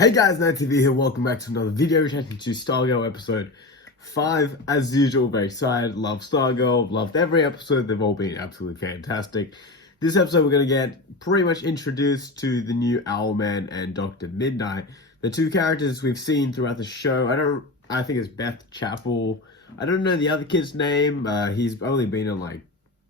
Hey guys, NikNakTV here, welcome back to another video reacting to Stargirl episode 5. As usual, very excited, love Stargirl, loved every episode, they've all been absolutely fantastic. This episode we're going to get pretty much introduced to the new Owlman and Dr. Midnight, the two characters we've seen throughout the show. I think it's Beth Chapel. I don't know the other kid's name, he's only been in like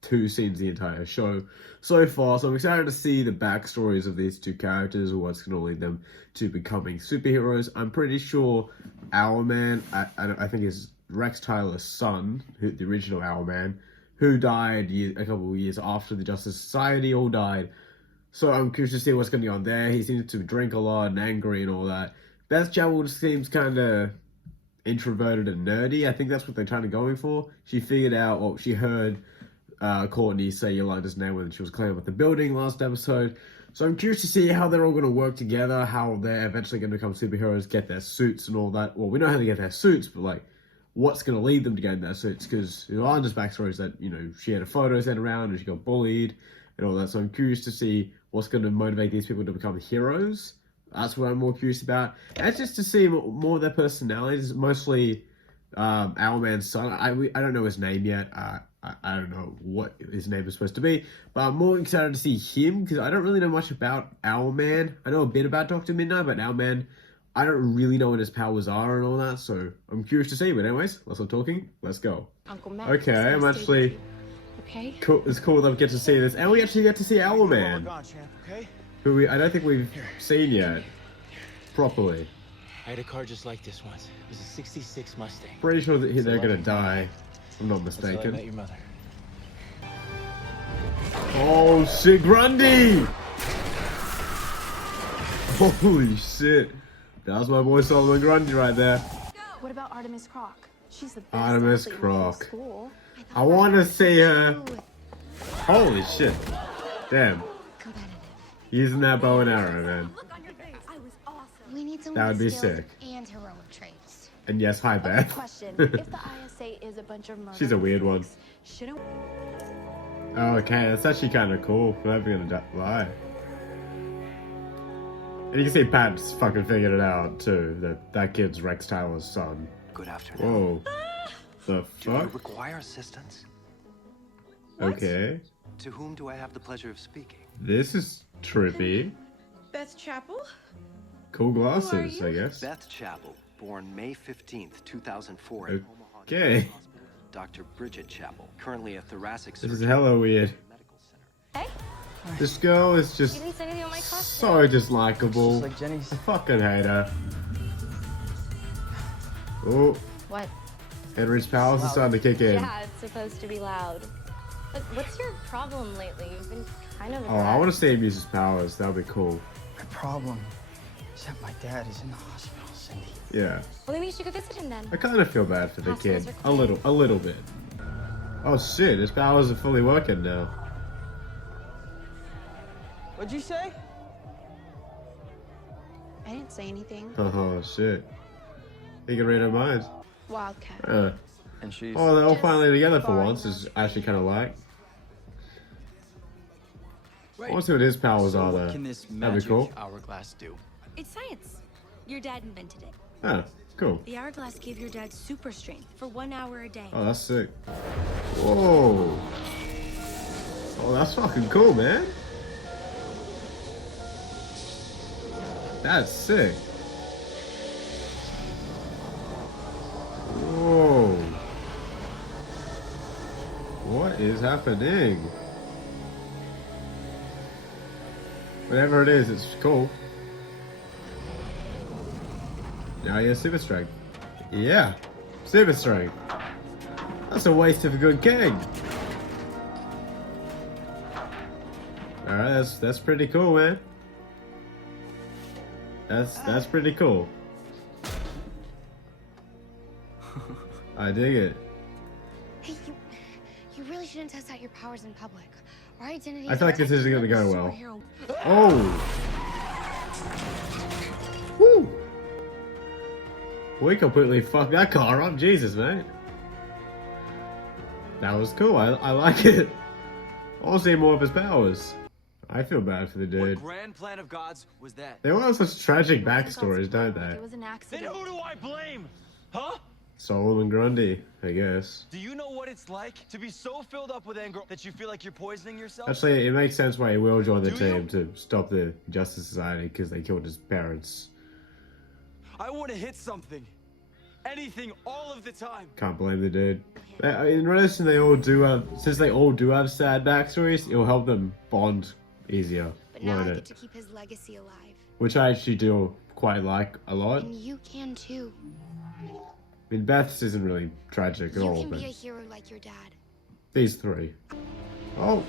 2 scenes the entire show so far, so I'm excited to see the backstories of these two characters, or what's going to lead them to becoming superheroes. I'm pretty sure Owlman, I think is Rex Tyler's son, the original Owlman, who died a couple of years after the Justice Society all died. So I'm curious to see what's going to go on there. He seems to drink a lot and angry and all that. Beth Chapel seems kind of introverted and nerdy. I think that's what they're trying to go for. She figured out, or she heard Courtney say Yolanda's name when she was cleaning up the building last episode. So I'm curious to see how they're all going to work together, how they're eventually going to become superheroes, get their suits and all that. Well, we know how to get their suits, but like, what's going to lead them to getting their suits? Because Yolanda's backstory is that, you know, she had a photo sent around and she got bullied and all that. So I'm curious to see what's going to motivate these people to become heroes. That's what I'm more curious about. And just to see more of their personalities, mostly Owlman's son. I don't know his name yet. I don't know what his name is supposed to be, but I'm more excited to see him because I don't really know much about Owlman. I know a bit about Dr. Midnight, but Owlman, I don't really know what his powers are and all that, so I'm curious to see. But anyways, let's stop talking. Let's go. Uncle Matt, okay, I'm actually okay. Cool. It's cool that we get to see this, and we actually get to see Owlman, who I don't think we've seen yet properly. I had a car just like this once. It was a '66 Mustang. Pretty sure that they're gonna die. I'm not mistaken. I met your mother. Oh shit, Grundy! Holy shit. That was my boy Solomon Grundy right there. What about Artemis Croc? She's the best Artemis athlete in Croc. school. I want to see her. Holy shit. Damn. Using that bow and arrow, man. We need That would be sick. And heroic traits. And yes, hi Beth. Question. If the ISA is a bunch of murder She's a weird one. Shouldn't Oh, okay, that's actually kind of cool. I'm never gonna lie. And you can see Pat's fucking figured it out too. That kid's Rex Tyler's son. Good afternoon. Whoa. The Do you fuck? require assistance? Okay. To whom do I have the pleasure of speaking? This is trippy. Beth Chapel? Cool glasses, Who are you? I guess. Beth Chapel, born May 15th, 2004 in Omaha. Okay. Hospital. Dr. Bridget Chapel, currently a thoracic This is surgeon hella weird. at the medical center. Hey, This girl is just you didn't say anything on my costume. so dislikable. Just like Jenny's. I fucking hate her. Oh, What? Henry's powers are starting to kick in. Yeah, it's supposed to be loud. But what's your problem lately? You've been kind of. Oh, I want to see him use his powers. That would be cool. My problem is that my dad is in the hospital, Cindy. Yeah. Well, maybe you should go visit him then. I kind of feel bad for the Hospitals kid. are clean. A little bit. Oh shit, his powers are fully working now. What'd you say? I didn't say anything. Oh shit. He can read our minds. Wildcat. And she's. Oh, they're all Just finally together for borrowing once. Is those actually kind of like. I Right. want to see what his powers are What though. can this That'd be magic cool. hourglass do? It's science. Your dad invented it. Ah, cool. The hourglass gave your dad super strength for 1 hour a day. Oh, that's sick. Whoa. Oh, that's fucking cool, man. That's sick. Whoa. What is happening? Whatever it is, it's cool. Now he has super strength. Yeah, super strength. That's a waste of a good king. Alright, that's pretty cool, man. That's pretty cool. I dig it. Hey, you really shouldn't test out your powers in public. Our identity. I feel like this isn't gonna go well. Superhero. Oh! Woo! We completely fucked that car up. Jesus, mate. That was cool. I like it. I want to see more of his powers. I feel bad for the What dude. grand plan of God's was that? They all have such tragic It wasn't God's backstories, don't plan, they? It was an Then accident. who do I blame? Huh? Solomon Grundy, I guess. Do you know what it's like to be so filled up with anger that you feel like you're poisoning yourself? Actually, it makes sense why he will join the Do team you? to stop the Justice Society because they killed his parents. I want to hit something. Anything, all of the time. Can't blame the dude. In relation, they all do have, since they all do have sad backstories, it'll help them bond easier. But now I won't get it? to keep his legacy alive. Which I actually do quite like a lot. And you can too. I mean, Beth's isn't really tragic at You all, can but be a hero like your dad. these three. Oh!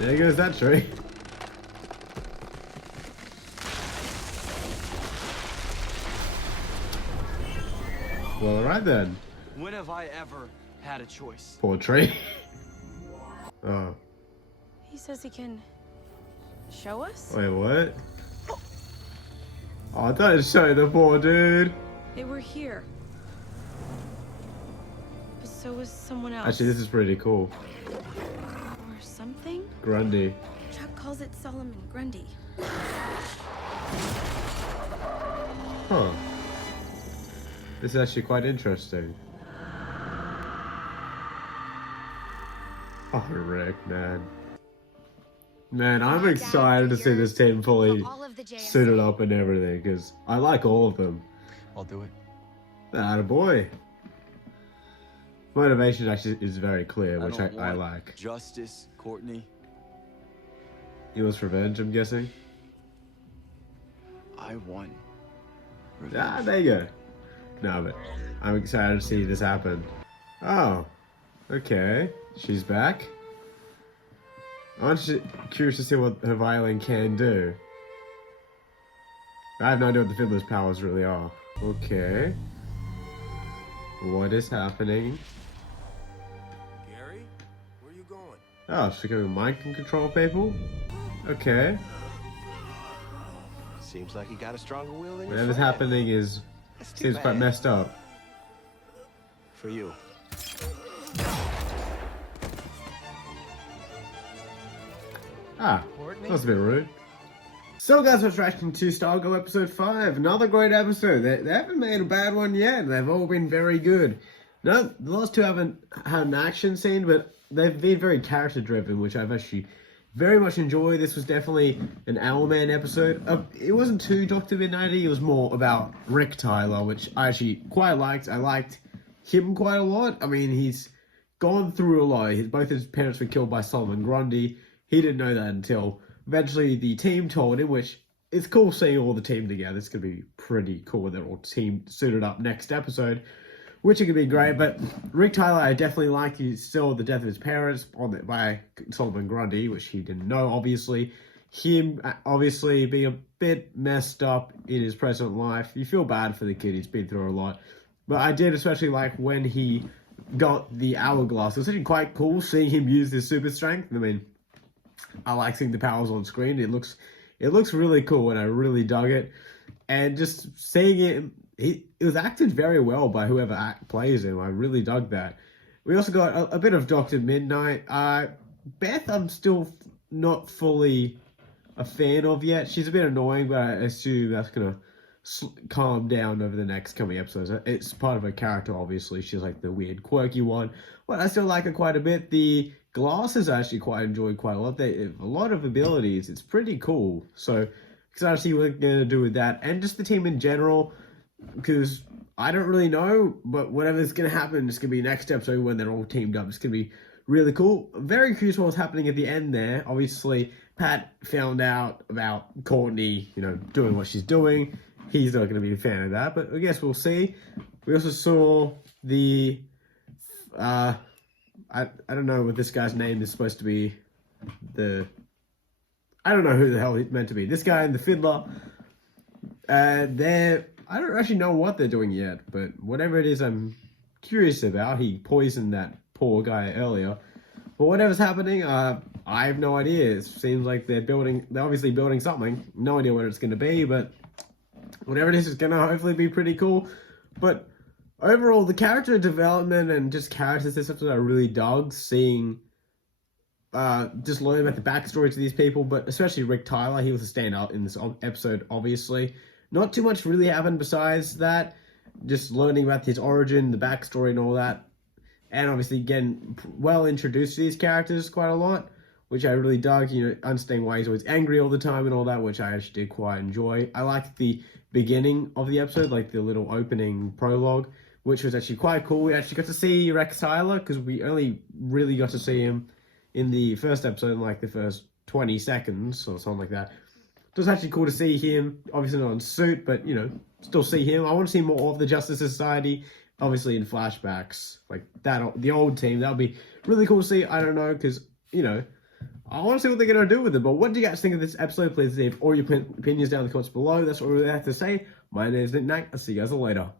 There goes that tree. Well, alright then. When have I ever had a choice? Poor tree. Oh. He says he can show us? Wait, what? Oh, don't show the poor dude. They were here. But so was someone else. Actually, this is pretty cool. Or something? Grundy. Chuck calls it Solomon Grundy. Huh. This is actually quite interesting. Oh, Rick, man. Man, I'm My excited to dad see this team fully for all of the JSA. suited up and everything, because I like all of them. I'll do it. Attaboy. Motivation actually is very clear, which don't I want like. Justice, Courtney. He wants revenge, I'm guessing. I won. Ah, there you go. No, but I'm excited to see this happen. Oh, okay. She's back. I'm just curious to see what her violin can do. I have no idea what the fiddler's powers really are. Okay. What is happening? Gary, where you going? Oh, she can mind control people? Okay. Seems like you got a stronger will than your Whatever's friend. happening is That's too seems quite bad. messed up. For you. Ah, that was a bit rude. So guys, we're reacting to Stargirl episode 5. Another great episode. They haven't made a bad one yet. They've all been very good. No, the last two haven't had an action scene, but they've been very character driven, which I've actually very much enjoyed. This was definitely an Owlman episode. It wasn't too Dr. Midnighty. It was more about Rick Tyler, which I actually quite liked. I liked him quite a lot. I mean, he's gone through a lot. Both his parents were killed by Solomon Grundy. He didn't know that until eventually the team told him, which it's cool seeing all the team together. It's going to be pretty cool when they're all team suited up next episode, which is going to be great. But Rick Tyler, I definitely like. He saw the death of his parents by Solomon Grundy, which he didn't know, obviously. Him, obviously, being a bit messed up in his present life. You feel bad for the kid. He's been through a lot. But I did especially like when he got the hourglass. It was actually quite cool seeing him use his super strength. I mean, I like seeing the powers on screen. It looks really cool, and I really dug it. And just seeing it, it was acted very well by whoever plays him. I really dug that. We also got a bit of Dr. Midnight. Beth, I'm still not fully a fan of yet. She's a bit annoying, but I assume that's gonna calm down over the next coming episodes. It's part of her character, obviously. She's like the weird, quirky one, but I still like her quite a bit. The glasses I actually quite enjoyed quite a lot. They have a lot of abilities. It's pretty cool. So excited to see what they're gonna do with that, and just the team in general, because I don't really know, but whatever's gonna happen, it's gonna be next episode when they're all teamed up. It's gonna be really cool. Very curious what was happening at the end there. Obviously, Pat found out about Courtney, doing what she's doing. He's not going to be a fan of that, but I guess we'll see. We also saw the, I don't know what this guy's name is supposed to be. I don't know who the hell he's meant to be. This guy and the fiddler, I don't actually know what they're doing yet, but whatever it is I'm curious about. He poisoned that poor guy earlier. But whatever's happening, I have no idea. It seems like they're obviously building something. No idea what it's going to be, but whatever it is going to hopefully be pretty cool. But overall, the character development and just characters this episode I really dug. Seeing just learn about the backstory to these people, but especially Rick Tyler. He was a standout in this episode, obviously. Not too much really happened besides that. Just learning about his origin, the backstory and all that. And obviously getting well introduced to these characters quite a lot, which I really dug. You know, understanding why he's always angry all the time and all that, which I actually did quite enjoy. I liked the beginning of the episode, like the little opening prologue, which was actually quite cool. We actually got to see Rex Tyler, because we only really got to see him in the first episode, in like the first 20 seconds or something like that. It was actually cool to see him, obviously not in suit, but, you know, still see him. I want to see more of the Justice Society, obviously in flashbacks, like that, the old team. That would be really cool to see. I don't know, because, you know, I want to see what they're going to do with it. But what do you guys think of this episode? Please leave all your opinions down in the comments below. That's what we really have to say. My name is NikNak. I'll see you guys later.